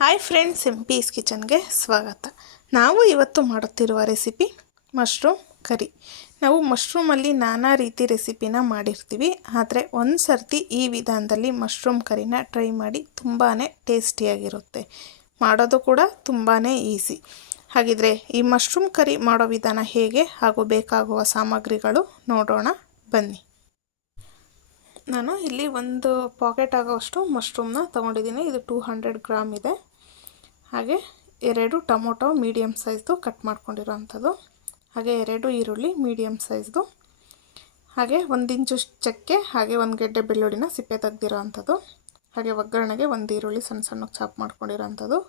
Hi friends, piece ಕಿಚನ್ಗೆ ಸ್ವಾಗತ. ನಾವು ಇವತ್ತು ಮಾಡುತ್ತಿರುವ ರೆಸಿಪಿ ಮಶ್ರೂಮ್ ಕರಿ. ನಾವು ಮಶ್ರೂಮಲ್ಲಿ ನಾನಾ ರೀತಿ ರೆಸಿಪಿನ ಮಾಡಿರ್ತೀವಿ, ಆದರೆ ಒಂದು ಸರ್ತಿ ಈ ವಿಧಾನದಲ್ಲಿ ಮಶ್ರೂಮ್ ಕರಿನ ಟ್ರೈ ಮಾಡಿ. ತುಂಬಾ ಟೇಸ್ಟಿಯಾಗಿರುತ್ತೆ, ಮಾಡೋದು ಕೂಡ ತುಂಬಾ ಈಸಿ. ಹಾಗಿದ್ರೆ ಈ ಮಶ್ರೂಮ್ ಕರಿ ಮಾಡೋ ವಿಧಾನ ಹೇಗೆ ಹಾಗೂ ಬೇಕಾಗುವ ಸಾಮಗ್ರಿಗಳು ನೋಡೋಣ ಬನ್ನಿ. ನಾನು ಇಲ್ಲಿ ಒಂದು ಪಾಕೆಟ್ ಆಗೋಷ್ಟು ಮಶ್ರೂಮ್ನ ತೊಗೊಂಡಿದ್ದೀನಿ. ಇದು 200 ಗ್ರಾಮ್ ಇದೆ. ಹಾಗೆ 2 ಟೊಮೊಟೊ ಮೀಡಿಯಮ್ ಸೈಜ್ದು ಕಟ್ ಮಾಡ್ಕೊಂಡಿರೋವಂಥದ್ದು, ಹಾಗೆ 2 ಈರುಳ್ಳಿ ಮೀಡಿಯಮ್ ಸೈಜ್ದು, ಹಾಗೆ 1 ಇಂಚು ಚಕ್ಕೆ, ಹಾಗೆ 1 ಗೆಡ್ಡೆ ಬೆಳ್ಳುಳ್ಳಿನ ಸಿಪ್ಪೆ ತೆಗೆದಿರೋ ಅಂಥದ್ದು, ಹಾಗೆ ಒಗ್ಗರಣೆಗೆ 1 ಈರುಳ್ಳಿ ಸಣ್ಣ ಸಣ್ಣಕ್ಕೆ ಚಾಪ್ ಮಾಡ್ಕೊಂಡಿರೋವಂಥದ್ದು,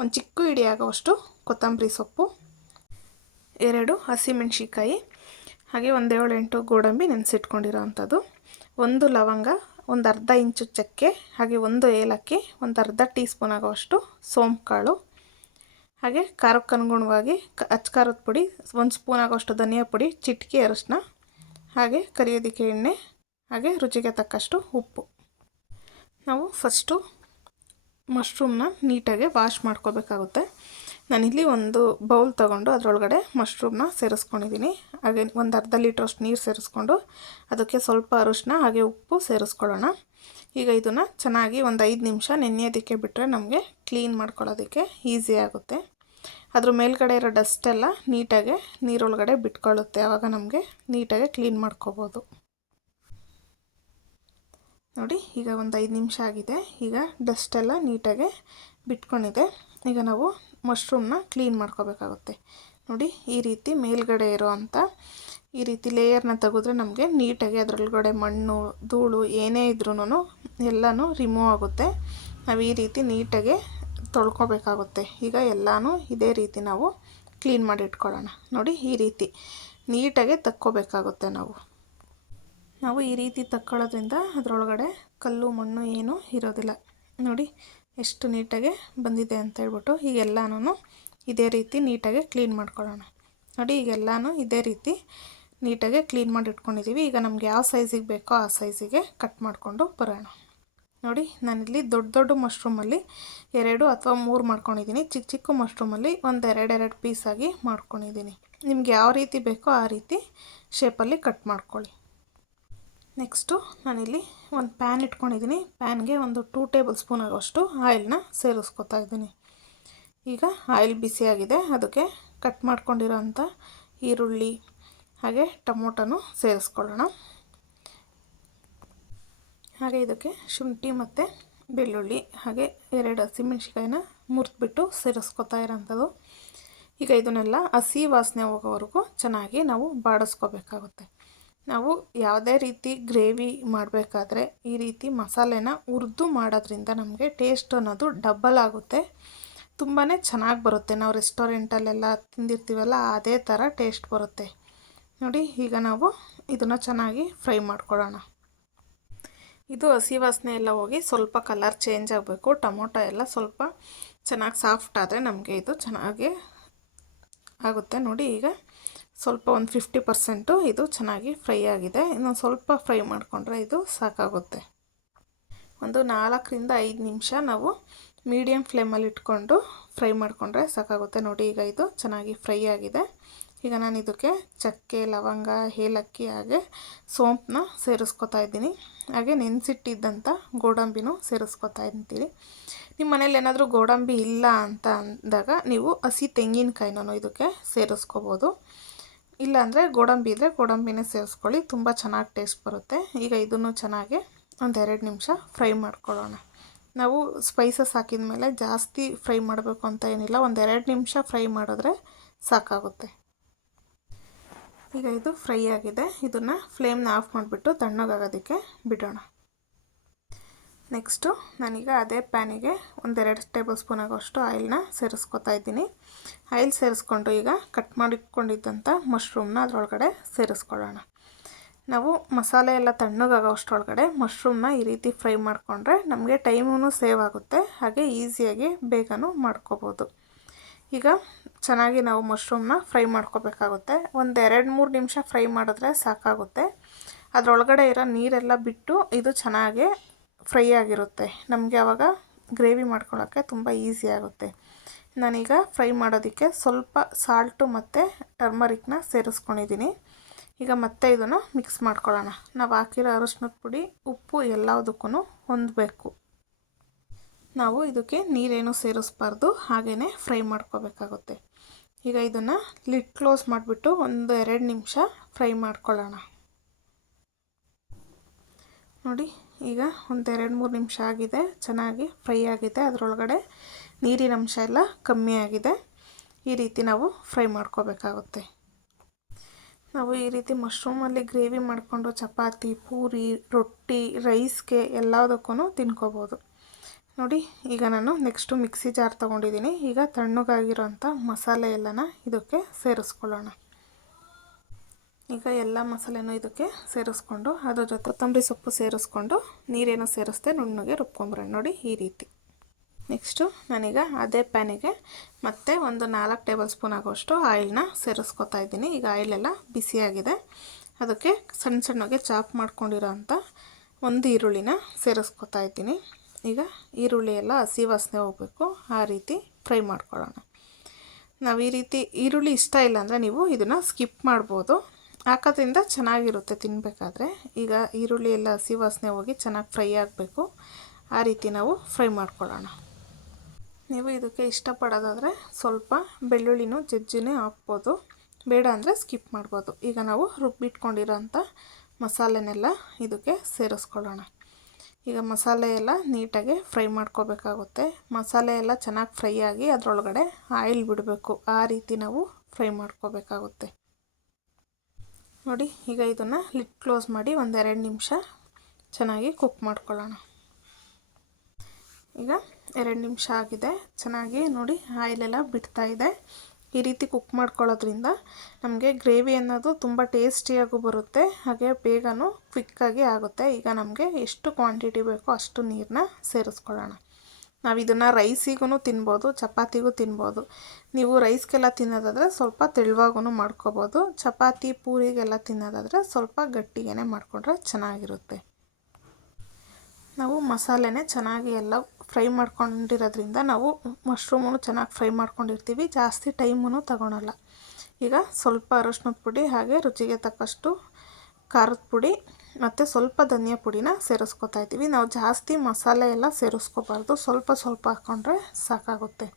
ಒಂದು ಚಿಕ್ಕ ಹಿಡಿ ಆಗೋವಷ್ಟು ಕೊತ್ತಂಬರಿ ಸೊಪ್ಪು, 2 ಹಸಿಮೆಣ್ಸಿಕಾಯಿ, ಹಾಗೆ 1 7-8 ಗೋಡಂಬಿ ನೆನೆಸಿಟ್ಕೊಂಡಿರೋ ಅಂಥದ್ದು, 1 ಲವಂಗ, ಒಂದು ಅರ್ಧ ಇಂಚು ಚಕ್ಕೆ, ಹಾಗೆ 1 ಏಲಕ್ಕಿ, ಒಂದು ಅರ್ಧ ಟೀ ಸ್ಪೂನ್ ಆಗೋವಷ್ಟು ಸೋಂಪು ಕಾಳು, ಹಾಗೆ ಖಾರಕ್ಕೆ ಅನುಗುಣವಾಗಿ ಅಚ್ಕಾರದ ಪುಡಿ 1 ಸ್ಪೂನ್ ಆಗೋಷ್ಟು ಧನಿಯಾ ಪುಡಿ, ಚಿಟಿಕೆ ಅರಿಶಿನ, ಹಾಗೆ ಕರಿಯೋದಕ್ಕೆ ಎಣ್ಣೆ, ಹಾಗೆ ರುಚಿಗೆ ತಕ್ಕಷ್ಟು ಉಪ್ಪು. ನಾವು ಫಸ್ಟು ಮಶ್ರೂಮ್ನ ನೀಟಾಗಿ ವಾಶ್ ಮಾಡ್ಕೋಬೇಕಾಗುತ್ತೆ. ನಾನಿಲ್ಲಿ ಒಂದು ಬೌಲ್ ತೊಗೊಂಡು ಅದರೊಳಗಡೆ ಮಶ್ರೂಮ್ನ ಸೇರಿಸ್ಕೊಂಡಿದ್ದೀನಿ. ಹಾಗೆ ಒಂದು ಅರ್ಧ ಲೀಟ್ರಷ್ಟು ನೀರು ಸೇರಿಸ್ಕೊಂಡು ಅದಕ್ಕೆ ಸ್ವಲ್ಪ ಅರಿಶಿನ ಹಾಗೆ ಉಪ್ಪು ಸೇರಿಸ್ಕೊಳ್ಳೋಣ. ಈಗ ಇದನ್ನು ಚೆನ್ನಾಗಿ ಒಂದು 5 ನಿಮಿಷ ನೆನೆಯೋದಕ್ಕೆ ಬಿಟ್ಟರೆ ನಮಗೆ ಕ್ಲೀನ್ ಮಾಡ್ಕೊಳ್ಳೋದಕ್ಕೆ ಈಸಿ ಆಗುತ್ತೆ. ಅದ್ರ ಮೇಲ್ಗಡೆ ಇರೋ ಡಸ್ಟೆಲ್ಲ ನೀಟಾಗಿ ನೀರೊಳಗಡೆ ಬಿಟ್ಕೊಳ್ಳುತ್ತೆ, ಆವಾಗ ನಮಗೆ ನೀಟಾಗಿ ಕ್ಲೀನ್ ಮಾಡ್ಕೋಬೋದು. ನೋಡಿ, ಈಗ ಒಂದು 5 ನಿಮಿಷ ಆಗಿದೆ. ಈಗ ಡಸ್ಟೆಲ್ಲ ನೀಟಾಗಿ ಬಿಟ್ಕೊಂಡಿದೆ. ಈಗ ನಾವು ಮಶ್ರೂಮ್ನ ಕ್ಲೀನ್ ಮಾಡ್ಕೋಬೇಕಾಗುತ್ತೆ. ನೋಡಿ, ಈ ರೀತಿ ಮೇಲ್ಗಡೆ ಇರೋ ಅಂಥ ಈ ರೀತಿ ಲೇಯರ್ನ ತೆಗೆದ್ರೆ ನಮಗೆ ನೀಟಾಗಿ ಅದರೊಳಗಡೆ ಮಣ್ಣು ಧೂಳು ಏನೇ ಇದ್ರೂ ಎಲ್ಲನೂ ರಿಮೂವ್ ಆಗುತ್ತೆ. ನಾವು ಈ ರೀತಿ ನೀಟಾಗಿ ತೊಳ್ಕೊಬೇಕಾಗುತ್ತೆ. ಈಗ ಎಲ್ಲನೂ ಇದೇ ರೀತಿ ನಾವು ಕ್ಲೀನ್ ಮಾಡಿ ಇಟ್ಕೊಳ್ಳೋಣ. ನೋಡಿ, ಈ ರೀತಿ ನೀಟಾಗಿ ತಕ್ಕೋಬೇಕಾಗುತ್ತೆ. ನಾವು ಈ ರೀತಿ ತಕ್ಕೊಳ್ಳೋದ್ರಿಂದ ಅದರೊಳಗಡೆ ಕಲ್ಲು ಮಣ್ಣು ಏನೂ ಇರೋದಿಲ್ಲ. ನೋಡಿ ಎಷ್ಟು ನೀಟಾಗಿ ಬಂದಿದೆ ಅಂತ ಹೇಳ್ಬಿಟ್ಟು ಈಗೆಲ್ಲನೂ ಇದೇ ರೀತಿ ನೀಟಾಗಿ ಕ್ಲೀನ್ ಮಾಡ್ಕೊಳ್ಳೋಣ. ನೋಡಿ, ಈಗೆಲ್ಲನೂ ಇದೇ ರೀತಿ ನೀಟಾಗಿ ಕ್ಲೀನ್ ಮಾಡಿ ಇಟ್ಕೊಂಡಿದ್ದೀವಿ. ಈಗ ನಮ್ಗೆ ಯಾವ ಸೈಜಿಗೆ ಬೇಕೋ ಆ ಸೈಜಿಗೆ ಕಟ್ ಮಾಡಿಕೊಂಡು ಬರೋಣ. ನೋಡಿ, ನಾನಿಲ್ಲಿ ದೊಡ್ಡ ಮಶ್ರೂಮಲ್ಲಿ 2 ಅಥವಾ 3 ಮಾಡ್ಕೊಂಡಿದ್ದೀನಿ. ಚಿಕ್ಕ ಮಶ್ರೂಮಲ್ಲಿ ಒಂದು 2 ಪೀಸಾಗಿ ಮಾಡ್ಕೊಂಡಿದ್ದೀನಿ. ನಿಮ್ಗೆ ಯಾವ ರೀತಿ ಬೇಕೋ ಆ ರೀತಿ ಶೇಪಲ್ಲಿ ಕಟ್ ಮಾಡ್ಕೊಳ್ಳಿ. ನೆಕ್ಸ್ಟು ನಾನಿಲ್ಲಿ ಒಂದು ಪ್ಯಾನ್ ಇಟ್ಕೊಂಡಿದ್ದೀನಿ. ಪ್ಯಾನ್ಗೆ ಒಂದು 2 ಟೇಬಲ್ ಸ್ಪೂನ್ ಆಗೋಷ್ಟು ಆಯಿಲ್ನ ಸೇರಿಸ್ಕೊತಾ ಇದ್ದೀನಿ. ಈಗ ಆಯಿಲ್ ಬಿಸಿಯಾಗಿದೆ, ಅದಕ್ಕೆ ಕಟ್ ಮಾಡ್ಕೊಂಡಿರೋ ಅಂಥ ಈರುಳ್ಳಿ ಹಾಗೆ ಟೊಮೊಟೊನೂ ಸೇರಿಸ್ಕೊಳ್ಳೋಣ. ಹಾಗೆ ಇದಕ್ಕೆ ಶುಂಠಿ ಮತ್ತು ಬೆಳ್ಳುಳ್ಳಿ ಹಾಗೆ 2 ಹಸಿಮೆಣ್ಸಿಕಾಯಿನ ಮುರಿದ್ಬಿಟ್ಟು ಸೇರಿಸ್ಕೊತಾ ಇರೋಂಥದ್ದು. ಈಗ ಇದನ್ನೆಲ್ಲ ಹಸಿ ವಾಸನೆ ಹೋಗೋವರೆಗೂ ಚೆನ್ನಾಗಿ ನಾವು ಬಾಡಿಸ್ಕೋಬೇಕಾಗುತ್ತೆ. ನಾವು ಯಾವುದೇ ರೀತಿ ಗ್ರೇವಿ ಮಾಡಬೇಕಾದ್ರೆ ಈ ರೀತಿ ಮಸಾಲೆನ ಹುರಿದು ಮಾಡೋದ್ರಿಂದ ನಮಗೆ ಟೇಸ್ಟ್ ಅನ್ನೋದು ಡಬಲ್ ಆಗುತ್ತೆ, ತುಂಬಾ ಚೆನ್ನಾಗಿ ಬರುತ್ತೆ. ನಾವು ರೆಸ್ಟೋರೆಂಟಲ್ಲೆಲ್ಲ ತಿಂದಿರ್ತೀವಲ್ಲ ಅದೇ ಥರ ಟೇಸ್ಟ್ ಬರುತ್ತೆ. ನೋಡಿ, ಈಗ ನಾವು ಇದನ್ನು ಚೆನ್ನಾಗಿ ಫ್ರೈ ಮಾಡ್ಕೊಳ್ಳೋಣ. ಇದು ಹಸಿ ವಾಸನೆ ಎಲ್ಲ ಹೋಗಿ ಸ್ವಲ್ಪ ಕಲರ್ ಚೇಂಜ್ ಆಗಬೇಕು. ಟೊಮೊಟೊ ಎಲ್ಲ ಸ್ವಲ್ಪ ಚೆನ್ನಾಗಿ ಸಾಫ್ಟ್ ಆದರೆ ನಮಗೆ ಇದು ಚೆನ್ನಾಗಿ ಆಗುತ್ತೆ. ನೋಡಿ, ಈಗ ಸ್ವಲ್ಪ ಒಂದು 50% ಇದು ಚೆನ್ನಾಗಿ ಫ್ರೈ ಆಗಿದೆ. ಇನ್ನೊಂದು ಸ್ವಲ್ಪ ಫ್ರೈ ಮಾಡಿಕೊಂಡ್ರೆ ಇದು ಸಾಕಾಗುತ್ತೆ. ಒಂದು 4ರಿಂದ 5 ನಿಮಿಷ ನಾವು ಮೀಡಿಯಮ್ ಫ್ಲೇಮಲ್ಲಿ ಇಟ್ಕೊಂಡು ಫ್ರೈ ಮಾಡಿಕೊಂಡ್ರೆ ಸಾಕಾಗುತ್ತೆ. ನೋಡಿ, ಈಗ ಇದು ಚೆನ್ನಾಗಿ ಫ್ರೈ ಆಗಿದೆ. ಈಗ ನಾನು ಇದಕ್ಕೆ ಚಕ್ಕೆ, ಲವಂಗ, ಏಲಕ್ಕಿ ಹಾಗೆ ಸೋಂಪನ್ನ ಸೇರಿಸ್ಕೊತಾ ಇದ್ದೀನಿ. ಹಾಗೆ ನೆನೆಸಿಟ್ಟಿದ್ದಂಥ ಗೋಡಂಬಿನೂ ಸೇರಿಸ್ಕೊತಾ ಇದ್ದೀನಿ. ನಿಮ್ಮ ಮನೇಲಿ ಏನಾದರೂ ಗೋಡಂಬಿ ಇಲ್ಲ ಅಂತ ಅಂದಾಗ ನೀವು ಹಸಿ ತೆಂಗಿನಕಾಯಿನೂ ಇದಕ್ಕೆ ಸೇರಿಸ್ಕೋಬೋದು. ಇಲ್ಲಾಂದರೆ ಗೋಡಂಬಿ ಇದ್ದರೆ ಗೋಡಂಬಿನೇ ಸೇರಿಸ್ಕೊಳ್ಳಿ, ತುಂಬ ಚೆನ್ನಾಗಿ ಟೇಸ್ಟ್ ಬರುತ್ತೆ. ಈಗ ಇದನ್ನು ಚೆನ್ನಾಗಿ ಒಂದು 2 ನಿಮಿಷ ಫ್ರೈ ಮಾಡ್ಕೊಳ್ಳೋಣ. ನಾವು ಸ್ಪೈಸಸ್ ಹಾಕಿದ ಮೇಲೆ ಜಾಸ್ತಿ ಫ್ರೈ ಮಾಡಬೇಕು ಅಂತ ಏನಿಲ್ಲ, ಒಂದು 2 ನಿಮಿಷ ಫ್ರೈ ಮಾಡಿದ್ರೆ ಸಾಕಾಗುತ್ತೆ. ಈಗ ಇದು ಫ್ರೈ ಆಗಿದೆ. ಇದನ್ನು ಫ್ಲೇಮ್ನ ಆಫ್ ಮಾಡಿಬಿಟ್ಟು ತಣ್ಣಗಾಗೋದಕ್ಕೆ ಬಿಡೋಣ. ನೆಕ್ಸ್ಟು ನಾನೀಗ ಅದೇ ಪ್ಯಾನಿಗೆ ಒಂದು 2 ಟೇಬಲ್ ಸ್ಪೂನ್ ಆಗೋಷ್ಟು ಆಯಿಲ್ನ ಸೇರಿಸ್ಕೊತಾ ಇದ್ದೀನಿ. ಆಯಿಲ್ ಸೇರಿಸ್ಕೊಂಡು ಈಗ ಕಟ್ ಮಾಡಿಕೊಂಡಿದ್ದಂಥ ಮಶ್ರೂಮ್ನ ಅದರೊಳಗಡೆ ಸೇರಿಸ್ಕೊಳ್ಳೋಣ. ನಾವು ಮಸಾಲೆ ಎಲ್ಲ ತಣ್ಣಗಾಗೋಷ್ಟರೊಳಗಡೆ ಮಶ್ರೂಮ್ನ ಈ ರೀತಿ ಫ್ರೈ ಮಾಡಿಕೊಂಡ್ರೆ ನಮಗೆ ಟೈಮೂ ಸೇವ್ ಆಗುತ್ತೆ, ಹಾಗೆ ಈಸಿಯಾಗಿ ಬೇಗನೂ ಮಾಡ್ಕೋಬೋದು. ಈಗ ಚೆನ್ನಾಗಿ ನಾವು ಮಶ್ರೂಮ್ನ ಫ್ರೈ ಮಾಡ್ಕೋಬೇಕಾಗುತ್ತೆ. ಒಂದು 2-3 ನಿಮಿಷ ಫ್ರೈ ಮಾಡಿದ್ರೆ ಸಾಕಾಗುತ್ತೆ. ಅದರೊಳಗಡೆ ಇರೋ ನೀರೆಲ್ಲ ಬಿಟ್ಟು ಇದು ಚೆನ್ನಾಗಿ ಫ್ರೈ ಆಗಿರುತ್ತೆ. ನಮಗೆ ಆವಾಗ ಗ್ರೇವಿ ಮಾಡ್ಕೊಳ್ಳೋಕ್ಕೆ ತುಂಬ ಈಸಿ ಆಗುತ್ತೆ. ನಾನೀಗ ಫ್ರೈ ಮಾಡೋದಕ್ಕೆ ಸ್ವಲ್ಪ ಸಾಲ್ಟು ಮತ್ತು ಟರ್ಮರಿಕ್ನ ಸೇರಿಸ್ಕೊಂಡಿದ್ದೀನಿ. ಈಗ ಮತ್ತೆ ಇದನ್ನು ಮಿಕ್ಸ್ ಮಾಡ್ಕೊಳ್ಳೋಣ. ನಾವು ಹಾಕಿರೋ ಅರಿಶಿನದ ಪುಡಿ, ಉಪ್ಪು ಎಲ್ಲದಕ್ಕೂ ಹೊಂದಬೇಕು. ನಾವು ಇದಕ್ಕೆ ನೀರೇನು ಸೇರಿಸ್ಬಾರ್ದು, ಹಾಗೆಯೇ ಫ್ರೈ ಮಾಡ್ಕೋಬೇಕಾಗುತ್ತೆ. ಈಗ ಇದನ್ನು ಲಿಡ್ ಕ್ಲೋಸ್ ಮಾಡಿಬಿಟ್ಟು 1-2 ನಿಮಿಷ ಫ್ರೈ ಮಾಡ್ಕೊಳ್ಳೋಣ. ನೋಡಿ, ಈಗ 1-2-3 ನಿಮಿಷ ಆಗಿದೆ, ಚೆನ್ನಾಗಿ ಫ್ರೈ ಆಗಿದೆ. ಅದರೊಳಗಡೆ ನೀರಿನ ಅಂಶ ಎಲ್ಲ ಕಮ್ಮಿ ಆಗಿದೆ. ಈ ರೀತಿ ನಾವು ಫ್ರೈ ಮಾಡ್ಕೋಬೇಕಾಗುತ್ತೆ. ನಾವು ಈ ರೀತಿ ಮಶ್ರೂಮಲ್ಲಿ ಗ್ರೇವಿ ಮಾಡಿಕೊಂಡು ಚಪಾತಿ, ಪೂರಿ, ರೊಟ್ಟಿ, ರೈಸ್ಗೆ ಎಲ್ಲದಕ್ಕೂ ತಿನ್ಕೋಬೋದು. ನೋಡಿ, ಈಗ ನಾನು ನೆಕ್ಸ್ಟು ಮಿಕ್ಸಿ ಜಾರ್ ತೊಗೊಂಡಿದ್ದೀನಿ. ಈಗ ತಣ್ಣಗಾಗಿರೋಂಥ ಮಸಾಲೆ ಎಲ್ಲನ ಇದಕ್ಕೆ ಸೇರಿಸ್ಕೊಳ್ಳೋಣ. ಈಗ ಎಲ್ಲ ಮಸಾಲೆನೂ ಇದಕ್ಕೆ ಸೇರಿಸ್ಕೊಂಡು ಅದ್ರ ಜೊತೆ ಕೊತ್ತಂಬರಿ ಸೊಪ್ಪು ಸೇರಿಸ್ಕೊಂಡು ನೀರೇನು ಸೇರಿಸ್ದೆ ನುಣ್ಣಗೆ ರುಬ್ಕೊಂಬರೋಣ. ನೋಡಿ, ಈ ರೀತಿ. ನೆಕ್ಸ್ಟು ನಾನೀಗ ಅದೇ ಪ್ಯಾನಿಗೆ ಮತ್ತೆ ಒಂದು 4 ಟೇಬಲ್ ಸ್ಪೂನ್ ಆಗೋಷ್ಟು ಆಯಿಲ್ನ ಸೇರಿಸ್ಕೊತಾ ಇದ್ದೀನಿ. ಈಗ ಆಯಿಲೆಲ್ಲ ಬಿಸಿಯಾಗಿದೆ. ಅದಕ್ಕೆ ಸಣ್ಣಗೆ ಚಾಪ್ ಮಾಡ್ಕೊಂಡಿರೋ ಅಂಥ ಒಂದು ಈರುಳ್ಳಿನ ಸೇರಿಸ್ಕೊತಾ ಇದ್ದೀನಿ. ಈಗ ಈರುಳ್ಳಿ ಎಲ್ಲ ಹಸಿ ವಾಸನೆ ಹೋಗಬೇಕು, ಆ ರೀತಿ ಫ್ರೈ ಮಾಡ್ಕೊಳ್ಳೋಣ. ನಾವು ಈ ರೀತಿ ಈರುಳ್ಳಿ ಇಷ್ಟ ಇಲ್ಲ ಅಂದರೆ ನೀವು ಇದನ್ನು ಸ್ಕಿಪ್ ಮಾಡ್ಬೋದು, ಹಾಕೋದ್ರಿಂದ ಚೆನ್ನಾಗಿರುತ್ತೆ ತಿನ್ನಬೇಕಾದ್ರೆ. ಈಗ ಈರುಳ್ಳಿ ಎಲ್ಲ ಹಸಿ ವಾಸನೆ ಹೋಗಿ ಚೆನ್ನಾಗಿ ಫ್ರೈ ಆಗಬೇಕು, ಆ ರೀತಿ ನಾವು ಫ್ರೈ ಮಾಡ್ಕೊಳ್ಳೋಣ. ನೀವು ಇದಕ್ಕೆ ಇಷ್ಟಪಡೋದಾದರೆ ಸ್ವಲ್ಪ ಬೆಳ್ಳುಳ್ಳಿನೂ ಜಜ್ಜಿನೇ ಹಾಕ್ಬೋದು, ಬೇಡ ಅಂದರೆ ಸ್ಕಿಪ್ ಮಾಡ್ಬೋದು. ಈಗ ನಾವು ರುಬ್ಬಿಟ್ಕೊಂಡಿರೋ ಅಂಥ ಮಸಾಲೆನೆಲ್ಲ ಇದಕ್ಕೆ ಸೇರಿಸ್ಕೊಳ್ಳೋಣ. ಈಗ ಮಸಾಲೆ ಎಲ್ಲ ನೀಟಾಗಿ ಫ್ರೈ ಮಾಡ್ಕೋಬೇಕಾಗುತ್ತೆ. ಮಸಾಲೆ ಎಲ್ಲ ಚೆನ್ನಾಗಿ ಫ್ರೈ ಆಗಿ ಅದರೊಳಗಡೆ ಆಯಿಲ್ ಬಿಡಬೇಕು, ಆ ರೀತಿ ನಾವು ಫ್ರೈ ಮಾಡ್ಕೋಬೇಕಾಗುತ್ತೆ. ನೋಡಿ, ಈಗ ಇದನ್ನು ಲಿಡ್ ಕ್ಲೋಸ್ ಮಾಡಿ 1-2 ನಿಮಿಷ ಚೆನ್ನಾಗಿ ಕುಕ್ ಮಾಡ್ಕೊಳ್ಳೋಣ. ಈಗ 2 ನಿಮಿಷ ಆಗಿದೆ. ಚೆನ್ನಾಗಿ ನೋಡಿ, ಆಯಿಲೆಲ್ಲ ಬಿಡ್ತಾ ಇದೆ. ಈ ರೀತಿ ಕುಕ್ ಮಾಡ್ಕೊಳ್ಳೋದ್ರಿಂದ ನಮಗೆ ಗ್ರೇವಿ ಅನ್ನೋದು ತುಂಬ ಟೇಸ್ಟಿಯಾಗೂ ಬರುತ್ತೆ, ಹಾಗೆ ಬೇಗನೂ ಕ್ವಿಕ್ಕಾಗಿ ಆಗುತ್ತೆ. ಈಗ ನಮಗೆ ಎಷ್ಟು ಕ್ವಾಂಟಿಟಿ ಬೇಕೋ ಅಷ್ಟು ನೀರನ್ನ ಸೇರಿಸ್ಕೊಳ್ಳೋಣ. ನಾವು ಇದನ್ನು ರೈಸಿಗೂ ತಿನ್ಬೋದು, ಚಪಾತಿಗೂ ತಿನ್ಬೋದು. ನೀವು ರೈಸ್ಗೆಲ್ಲ ತಿನ್ನೋದಾದರೆ ಸ್ವಲ್ಪ ತೆಳುವಾಗೂ ಮಾಡ್ಕೋಬೋದು. ಚಪಾತಿ, ಪೂರಿಗೆಲ್ಲ ತಿನ್ನೋದಾದರೆ ಸ್ವಲ್ಪ ಗಟ್ಟಿಗೆ ಮಾಡಿಕೊಂಡ್ರೆ ಚೆನ್ನಾಗಿರುತ್ತೆ. ನಾವು ಮಸಾಲೆನೇ ಚೆನ್ನಾಗಿ ಎಲ್ಲ ಫ್ರೈ ಮಾಡ್ಕೊಂಡಿರೋದ್ರಿಂದ ನಾವು ಮಶ್ರೂಮನ್ನು ಚೆನ್ನಾಗಿ ಫ್ರೈ ಮಾಡ್ಕೊಂಡಿರ್ತೀವಿ, ಜಾಸ್ತಿ ಟೈಮೂ ತಗೊಳಲ್ಲ. ಈಗ ಸ್ವಲ್ಪ ಅರಿಶಿನದ ಪುಡಿ, ಹಾಗೆ ರುಚಿಗೆ ತಕ್ಕಷ್ಟು ಖಾರದ ಪುಡಿ ಮತ್ತು ಸ್ವಲ್ಪ ಧನಿಯಾ ಪುಡಿನ ಸೇರಿಸ್ಕೊತಾ ಇದ್ದೀವಿ. ನಾವು ಜಾಸ್ತಿ ಮಸಾಲೆ ಎಲ್ಲ ಸೇರಿಸ್ಕೋಬಾರ್ದು, ಸ್ವಲ್ಪ ಹಾಕ್ಕೊಂಡ್ರೆ ಸಾಕಾಗುತ್ತೆ.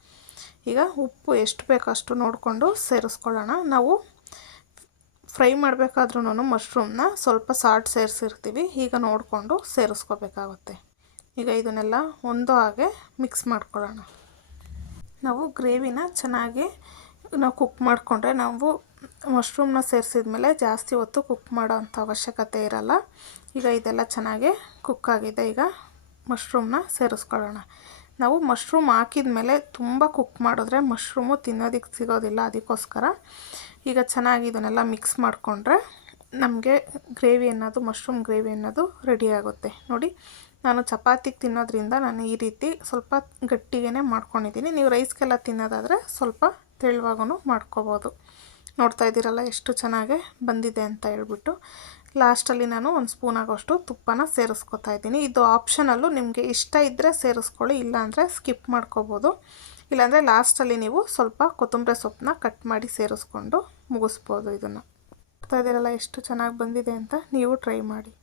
ಈಗ ಉಪ್ಪು ಎಷ್ಟು ಬೇಕೋ ಅಷ್ಟು ನೋಡಿಕೊಂಡು ಸೇರಿಸ್ಕೊಳ್ಳೋಣ. ನಾವು ಫ್ರೈ ಮಾಡಬೇಕಾದ್ರೂ ಮಶ್ರೂಮ್ನ ಸ್ವಲ್ಪ ಸಾಲ್ಟ್ ಸೇರಿಸಿರ್ತೀವಿ, ಈಗ ನೋಡಿಕೊಂಡು ಸೇರಿಸ್ಕೋಬೇಕಾಗುತ್ತೆ. ಈಗ ಇದನ್ನೆಲ್ಲ ಒಂದು ಹಾಗೆ ಮಿಕ್ಸ್ ಮಾಡ್ಕೊಳ್ಳೋಣ. ನಾವು ಗ್ರೇವಿನ ಚೆನ್ನಾಗಿ ಕುಕ್ ಮಾಡಿಕೊಂಡ್ರೆ ನಾವು ಮಶ್ರೂಮ್ನ ಸೇರಿಸಿದ ಮೇಲೆ ಜಾಸ್ತಿ ಹೊತ್ತು ಕುಕ್ ಮಾಡೋ ಅಂಥ ಅವಶ್ಯಕತೆ ಇರಲ್ಲ. ಈಗ ಇದೆಲ್ಲ ಚೆನ್ನಾಗಿ ಕುಕ್ ಆಗಿದೆ. ಈಗ ಮಶ್ರೂಮ್ನ ಸೇರಿಸ್ಕೊಳ್ಳೋಣ. ನಾವು ಮಶ್ರೂಮ್ ಹಾಕಿದ ಮೇಲೆ ತುಂಬ ಕುಕ್ ಮಾಡಿದ್ರೆ ಮಶ್ರೂಮು ತಿನ್ನೋದಕ್ಕೆ ಸಿಗೋದಿಲ್ಲ, ಅದಕ್ಕೋಸ್ಕರ ಈಗ ಚೆನ್ನಾಗಿ ಇದನ್ನೆಲ್ಲ ಮಿಕ್ಸ್ ಮಾಡಿಕೊಂಡ್ರೆ ನಮಗೆ ಗ್ರೇವಿ ಅನ್ನೋದು, ಮಶ್ರೂಮ್ ಗ್ರೇವಿ ಅನ್ನೋದು ರೆಡಿ ಆಗುತ್ತೆ. ನೋಡಿ, ನಾನು ಚಪಾತಿಗೆ ತಿನ್ನೋದ್ರಿಂದ ನಾನು ಈ ರೀತಿ ಸ್ವಲ್ಪ ಗಟ್ಟಿಗೆ ಮಾಡ್ಕೊಂಡಿದ್ದೀನಿ. ನೀವು ರೈಸ್ಗೆಲ್ಲ ತಿನ್ನೋದಾದರೆ ಸ್ವಲ್ಪ ತೆಳುವಾಗೂ ಮಾಡ್ಕೋಬೋದು. ನೋಡ್ತಾ ಇದ್ದೀರಲ್ಲ ಎಷ್ಟು ಚೆನ್ನಾಗಿ ಬಂದಿದೆ ಅಂತ ಹೇಳ್ಬಿಟ್ಟು. ಲಾಸ್ಟಲ್ಲಿ ನಾನು 1 ಸ್ಪೂನ್ ಆಗೋಷ್ಟು ತುಪ್ಪನ ಸೇರಿಸ್ಕೊತಾ ಇದ್ದೀನಿ. ಇದು ಆಪ್ಷನಲ್ಲು, ನಿಮಗೆ ಇಷ್ಟ ಇದ್ದರೆ ಸೇರಿಸ್ಕೊಳ್ಳಿ, ಇಲ್ಲಾಂದರೆ ಸ್ಕಿಪ್ ಮಾಡ್ಕೋಬೋದು. ಇಲ್ಲಾಂದರೆ ಲಾಸ್ಟಲ್ಲಿ ನೀವು ಸ್ವಲ್ಪ ಕೊತ್ತಂಬರಿ ಸೊಪ್ಪನ್ನ ಕಟ್ ಮಾಡಿ ಸೇರಿಸ್ಕೊಂಡು ಮುಗಿಸ್ಬೋದು. ಇದನ್ನು ನೋಡ್ತಾ ಇದ್ದೀರಲ್ಲ ಎಷ್ಟು ಚೆನ್ನಾಗಿ ಬಂದಿದೆ ಅಂತ, ನೀವು ಟ್ರೈ ಮಾಡಿ.